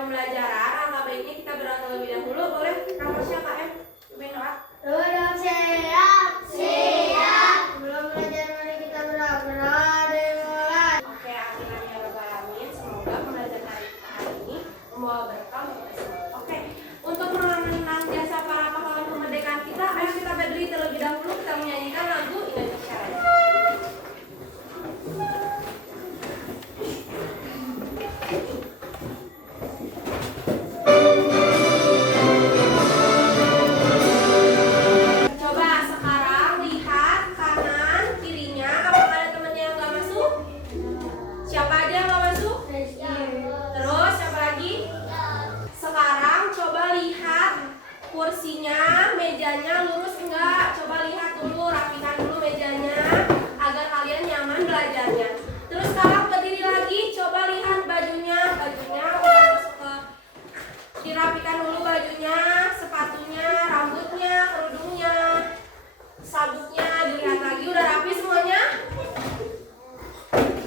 pembelajaran, alangkah baiknya kita berdoa terlebih dahulu. Boleh kampusnya KM? Pimpin doa. Siap, siap. Sebelum belajar mari kita berdoa dimulai. Oke, amin ya rabbal alamin. Semoga pembelajaran hari ini membawa berkah untuk kita semua. Oke, untuk mengenang jasa para pahlawan kemerdekaan kita, ayo kita berdiri terlebih dahulu. Kita menyanyikan lagu Indonesia Raya. Kursinya, mejanya lurus enggak? Coba lihat dulu, rapikan dulu mejanya agar kalian nyaman belajarnya. Terus sekarang berdiri lagi, coba lihat bajunya udah masuk ke, dirapikan dulu bajunya, sepatunya, rambutnya, kerudungnya, sabuknya, dilihat lagi, udah rapi semuanya?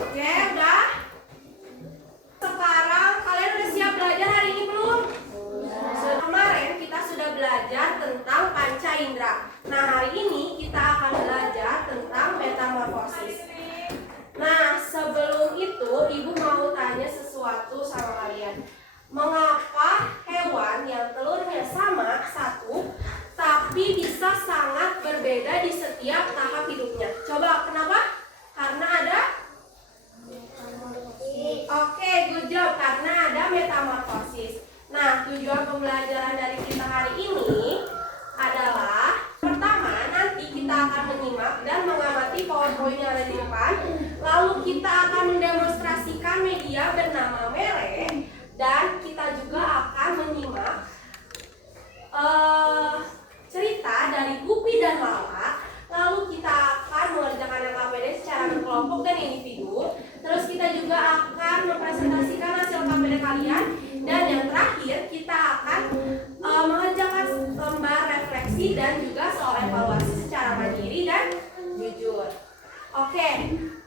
Oke, udah? Sekarang kalian udah siap belajar hari ini belum? Kemarin kita sudah belajar tentang panca indera. Nah, hari ini kita akan belajar tentang metamorfosis. Nah, sebelum itu Ibu mau tanya sesuatu sama kalian. Mengapa hewan yang telurnya sama satu tapi bisa sangat berbeda di setiap tahap hidupnya? Coba kenapa? Karena ada Oke, good job. Karena ada metamorfosis. Nah, tujuan pembelajaran dari kita hari ini adalah pertama, nanti kita akan menyimak dan mengamati PowerPoint yang ada di depan. Lalu kita akan mendemonstrasikan media bernama Mele, dan kita juga akan menyimak cerita dari Gupi dan Lala. Lalu kita akan mengerjakan LKPD secara berkelompok dan individu. Terus kita juga akan mempresentasikan hasil KPD kalian. Dan yang terakhir kita akan mengerjakan lembar refleksi dan juga soal evaluasi secara mandiri dan jujur. Oke,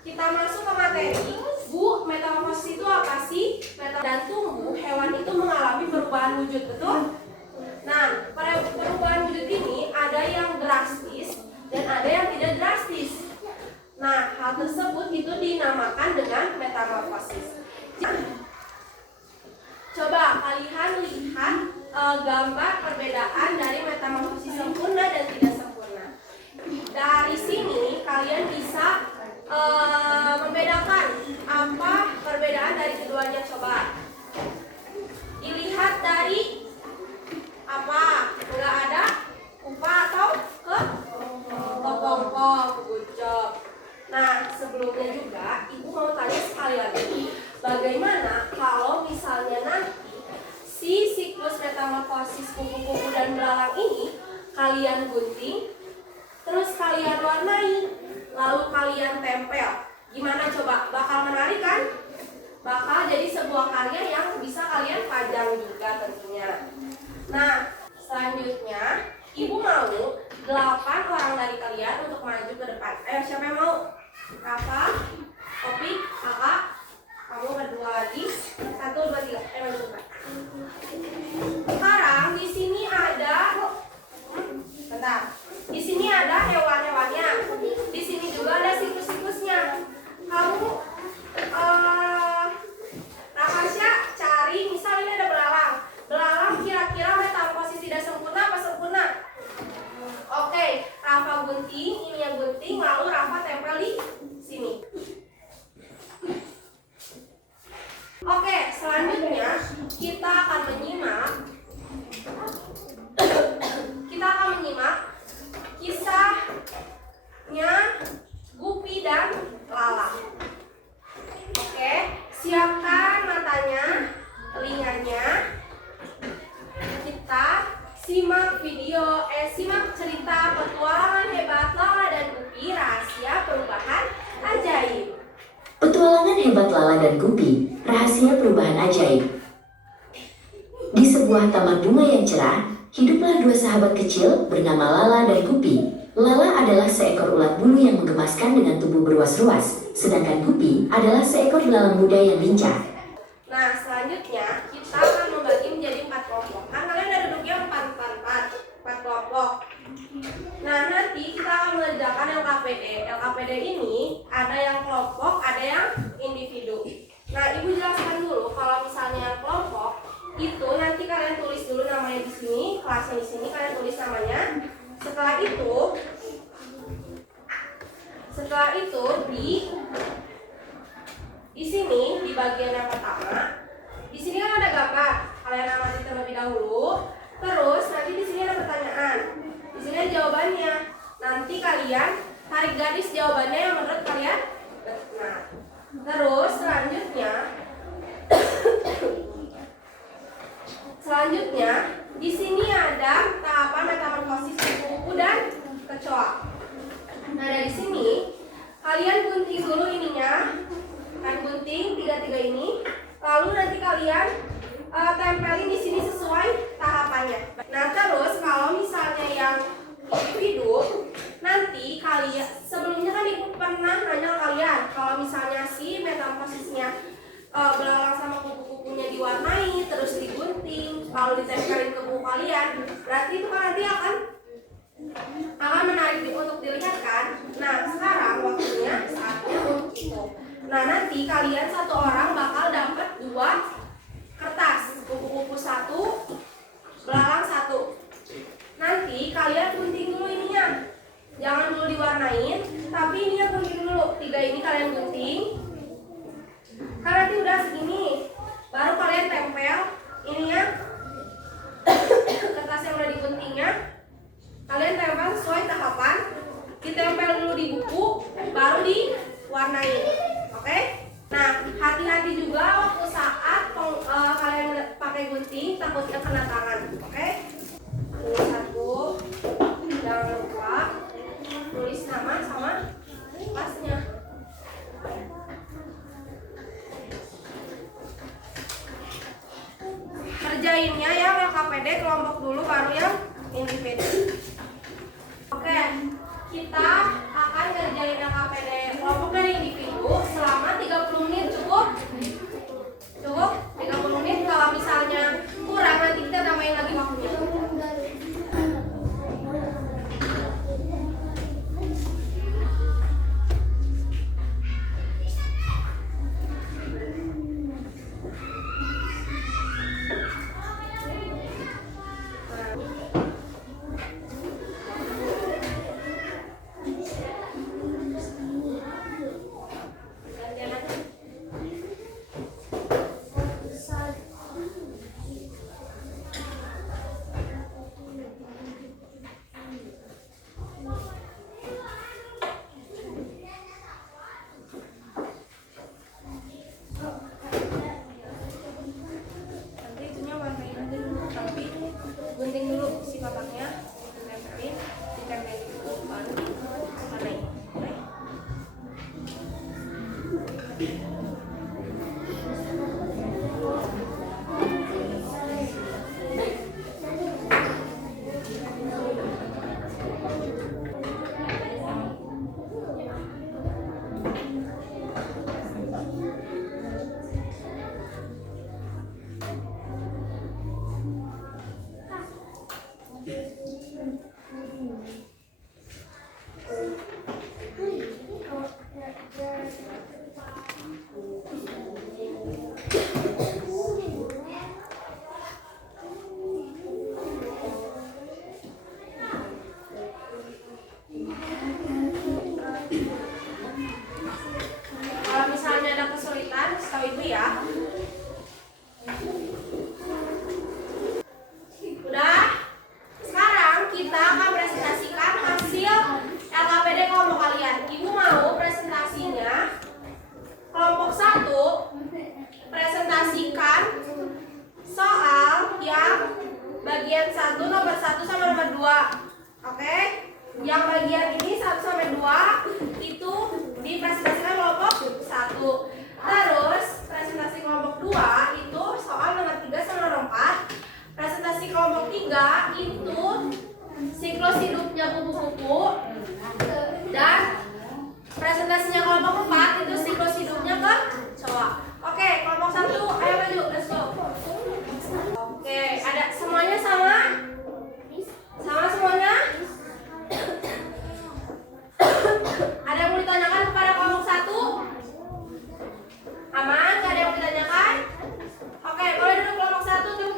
kita masuk ke materi. Bu, metamorfosis itu apa sih? Dan tumbuh, hewan itu mengalami perubahan wujud, betul? Nah, perubahan wujud ini ada yang drastis dan ada yang tidak drastis. Nah, hal tersebut itu dinamakan dengan metamorfosis. Coba kalian lihat gambar perbedaan dari metamorfosis sempurna dan tidak sempurna. Dari sini kalian bisa membedakan apa perbedaan dari keduanya. Coba dilihat dari apa? Enggak ada pupa atau kepompong. Good job. Nah, sebelumnya juga Ibu mau tanya sekali lagi, bagaimana kalau misalnya nanti si siklus metamorfosis kupu-kupu dan belalang ini kalian gunting, terus kalian warnai, lalu kalian tempel? Gimana coba? Bakal menarik kan? Bakal jadi sebuah karya yang bisa kalian pajang juga tentunya. Nah, selanjutnya Ibu mau 8 orang dari kalian untuk maju ke depan. Ayo, siapa yang mau? Rafa, Opik, Kakak, kamu berdua lagi. 1, 2, 3. Ayo coba. Sekarang di sini ada bentar. Di sini ada hewan-hewannya. Di sini juga ada siklus-siklusnya. Kamu Rakasya cari, misal ini ada belalang. Belalang kira-kira metamorfosis tidak sempurna apa sempurna? Oke, Rafa gunting, ini yang gunting, lalu Rafa tempel di sini. Oke, selanjutnya kita akan menyimak kisahnya Gupi dan Lala. Oke, siapkan matanya, telinganya. Kita simak simak cerita petualangan hebat Lala dan Gupi, rahasia perubahan ajaib. Petualangan hebat Lala dan Gupi, rahasia perubahan ajaib. Di sebuah taman bunga yang cerah, hiduplah 2 sahabat kecil bernama Lala dan Gupi. Lala adalah seekor ulat bulu yang menggemaskan dengan tubuh berruas-ruas, sedangkan Gupi adalah seekor belalang muda yang lincah. Nah, selanjutnya kita akan itu nanti kalian tulis dulu namanya di sini, kelasnya di sini kalian tulis namanya. Setelah itu di sini di bagian yang pertama, di sini kan ada gambar, kalian amati terlebih dahulu. Terus nanti di sini ada pertanyaan, di sini ada jawabannya. Nanti kalian tarik garis jawabannya yang menurut kalian benar. Terus selanjutnya di sini ada tahapan metamorfosis kupu-kupu dan kecoa. Nah dari sini kalian gunting dulu ininya, kalian gunting tiga ini, lalu nanti kalian tempelin di sini sesuai tahapannya. Nah terus kalau misalnya yang individu, nanti kalian sebelumnya kan ibu pernah nanya ke kalian kalau misalnya si metamorfosisnya belalang sama kupu-kupunya diwarnai terus digunting lalu ditempelin ke kuku kalian, berarti itu kan nanti akan menarik untuk dilihat kan. Nah sekarang waktunya saatnya untuk itu. Nah nanti kalian satu orang bakal dapat 2 kertas, kupu-kupu 1, belalang 1. Nanti kalian gunting dulu ininya, jangan dulu diwarnain, tapi ininya gunting dulu. 3 ini kalian gunting. Karena nanti udah segini, baru kalian tempel ininya kertas yang udah diguntingnya. Kalian tempel sesuai tahapan. Ditempel dulu di buku, baru diwarnai. Oke? Nah, hati-hati juga waktu saat kalian pakai gunting, takutnya kena tangan. Oke? Ini 1, jangan lupa tulis nama sama kelasnya. Kerjainnya yang LKPD kelompok dulu, baru yang individu. Oke, kita akan kerjain LKPD kelompok dan individu selama 30 menit. Cukup? 30 menit. Kalau misalnya kurang nanti kita tambahin lagi waktunya. Gunting dulu si kotaknya, ditempelin dulu, baru warnain. Oke? Kalau misalnya ada kesulitan, setahu ibu ya. Udah? Sekarang kita akan presentasikan hasil LKPD kelompok kalian. Ibu mau presentasinya kelompok 1 presentasikan soal yang bagian 1 nomor 1 sama nomor 2. Oke? Yang bagian ini 1 sampai 2 itu dipresentasikan kelompok 1. Terus presentasi kelompok 2 itu soal nomor 3 sama nomor 4. Presentasi kelompok 3 itu siklus hidupnya kupu-kupu. Dan presentasinya kelompok 4 itu siklus hidupnya kecoa. Oke, kelompok 1 ayo maju, let's go. Oke, ada semuanya sama? Sama semuanya? Ada yang mau ditanyakan kepada kelompok 1? Aman? Gak ada yang mau ditanyakan? Oke, boleh duduk kelompok 1 tepuk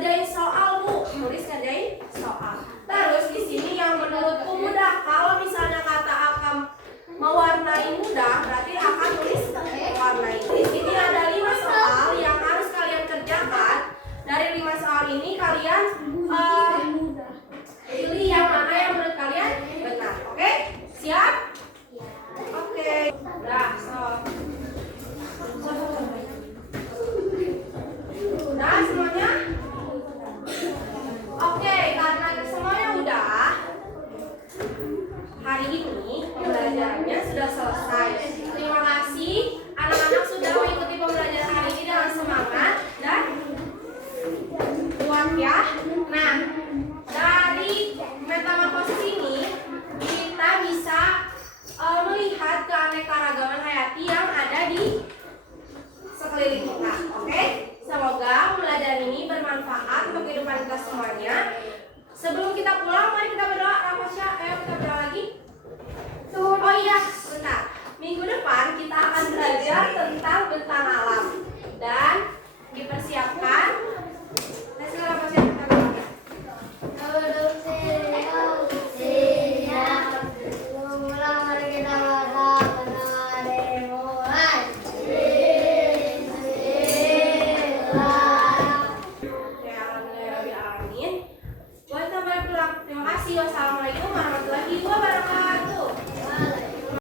ngerjain soal, Bu. Nulis ngerjain soal. Terus di sini yang menurutku mudah. Kalau misalnya kata akan mewarnai mudah, berarti akan tulis mewarnai. Di sini ada 5 soal yang harus kalian kerjakan. Dari 5 soal ini kalian pilih yang mana yang menurut kalian benar. Oke? Siap? Oke. Udah, udah semuanya? Oke, karena semuanya udah, hari ini pembelajarannya sudah selesai. Terima kasih anak-anak sudah mengikuti pembelajaran hari ini dengan semangat dan kuat ya. Nah, dari metamorfosis ini kita bisa melihat keanekaragaman hayati yang ada di sekeliling kita. Oke? Semoga pembelajaran ini bermanfaat untuk kehidupan kita semuanya. Sebelum kita pulang, mari kita berdoa. Rapasya, ayo kita berdoa lagi. Oh iya, bentar. Minggu depan kita akan belajar tentang bentang alam dan dipersiapkan. Let's go, Rapasya, kita berdoa. Duduk siap, mulai mari kita baca dimulai. Ya, alhamdulillah, Rabbil alamin. Buat sampai pulang. Terima kasih. Wassalamualaikum warahmatullahi wabarakatuh.